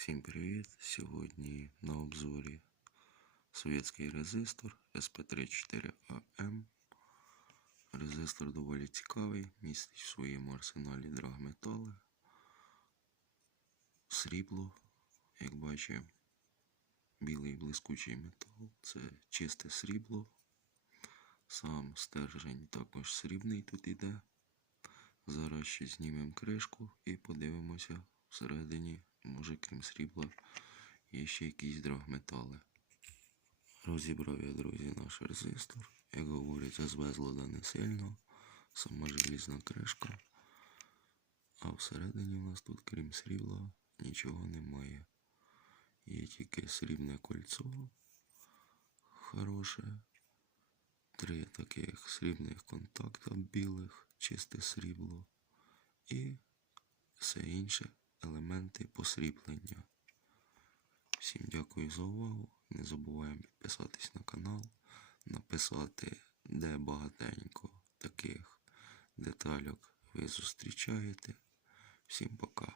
Всім привіт! Сьогодні на обзорі совєтський резистор SP34AM. Резистор доволі цікавий, містить в своєму арсеналі драгметали, срібло, як бачимо, білий блискучий метал це чисте срібло. Сам стержень також срібний тут іде. Зараз ще знімемо кришку і подивимося всередині, може крім срібла, є ще якісь драгметали. Розібрав я, друзі, наш резистор. Як говориться, з безлада не сильно. Сама желізна кришка. А всередині у нас тут, крім срібла, нічого немає. Є тільки срібне кольцо хороше. Три таких срібних контакта білих, чисте срібло і все інше елементи посріплення. Всім дякую за увагу. Не забуваємо підписатись на канал, написати, де багатенько таких детальок ви зустрічаєте. Всім пока.